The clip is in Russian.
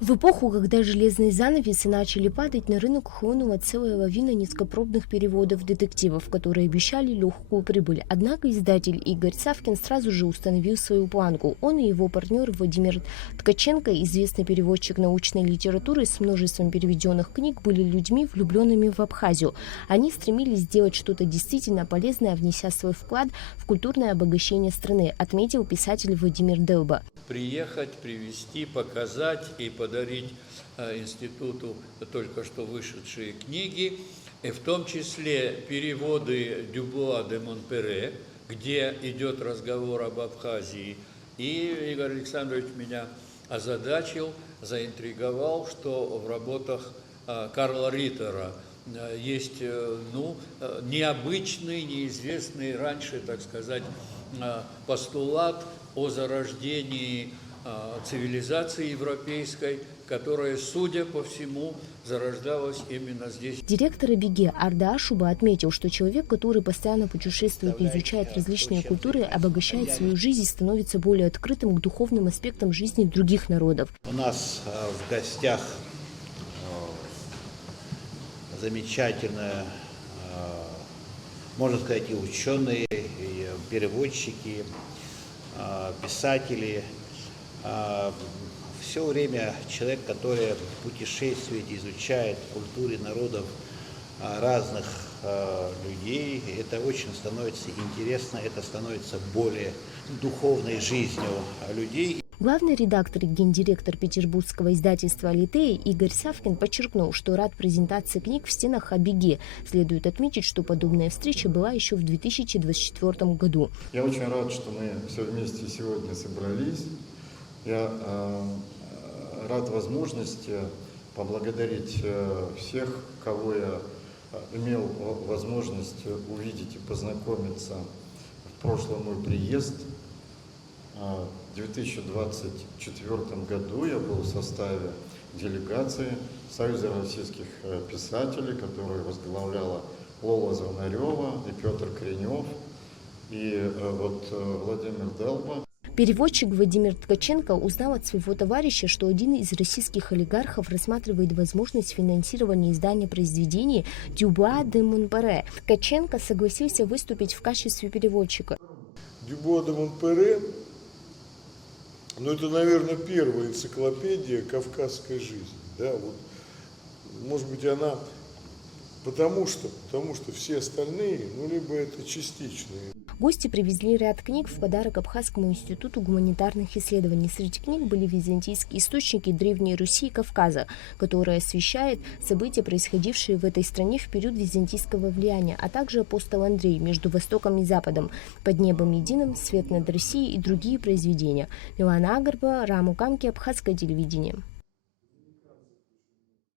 В эпоху, когда железные занавесы начали падать, на рынок хлынула целая лавина низкопробных переводов детективов, которые обещали легкую прибыль. Однако издатель Игорь Савкин сразу же установил свою планку. Он и его партнер Владимир Ткаченко, известный переводчик научной литературы с множеством переведенных книг, были людьми, влюбленными в Абхазию. Они стремились сделать что-то действительно полезное, внеся свой вклад в культурное обогащение страны, отметил писатель Владимир Делба. Приехать, привезти, показать и подарить институту только что вышедшие книги, и в том числе переводы Дюбуа де Монпере, где идет разговор об Абхазии. И Игорь Александрович меня озадачил, заинтриговал, что в работах Карла Риттера есть необычный, неизвестный раньше, так сказать, постулат о зарождении цивилизации европейской, которая, судя по всему, зарождалась именно здесь. Директор Абеге Арда Ашуба отметил, что человек, который постоянно путешествует и изучает различные культуры, обогащает свою жизнь и становится более открытым к духовным аспектам жизни других народов. У нас в гостях замечательная, можно сказать, и ученые, и переводчики, писатели. Все время человек, который путешествует, изучает культуры народов разных людей, это очень становится интересно, это становится более духовной жизнью людей. Главный редактор и гендиректор петербургского издательства «Алитея» Игорь Савкин подчеркнул, что рад презентации книг в стенах Абеге. Следует отметить, что подобная встреча была еще в 2024 году. Я очень рад, что мы все вместе сегодня собрались. Я рад возможности поблагодарить всех, кого я имел возможность увидеть и познакомиться в прошлый мой приезд. В 2024 году я был в составе делегации Союза российских писателей, которую возглавляла Лола Звонарева и Петр Кренев, и Владимир Делба. Переводчик Владимир Ткаченко узнал от своего товарища, что один из российских олигархов рассматривает возможность финансирования издания произведений Дюбуа де Монпере. Ткаченко согласился выступить в качестве переводчика. Дюбуа де Монпере, это, наверное, первая энциклопедия кавказской жизни. Да? Вот, может быть, она потому что все остальные, либо это частичные. Гости привезли ряд книг в подарок Абхазскому институту гуманитарных исследований. Среди книг были византийские источники Древней Руси и Кавказа, которые освещают события, происходившие в этой стране в период византийского влияния, а также апостол Андрей между Востоком и Западом, под небом единым, свет над Россией и другие произведения. Милана Агарба, Раму Камки, Абхазское телевидение.